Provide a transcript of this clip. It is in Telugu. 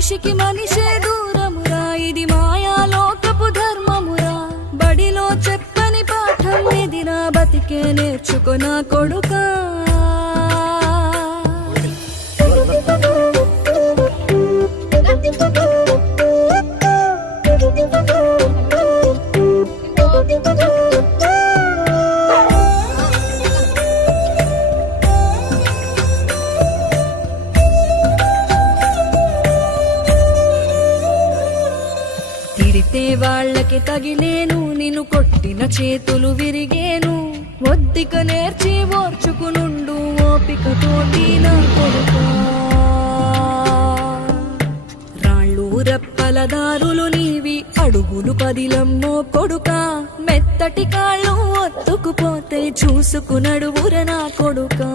మనిషికి మనిషే దూరమురా, ఇది మాయాలోకపు ధర్మమురా. బడిలో చెప్పని పాఠం ఇది, నా బతికే నేర్చుకో నా కొడుకా. తిడితే వాళ్ళకి తగిలేను, నిన్ను కొట్టిన చేతులు విరిగేను. ఒద్దిక నేర్చి ఓర్చుకునుండు ఓపికతోటి నా కొడుకా. రాళ్ళు రెప్పల దారులు నీవి, అడుగులు పదిలమ్మో కొడుకా. మెత్తటి కాళ్ళు ఒత్తుకుపోతే చూసుకునడువుర నా కొడుకా.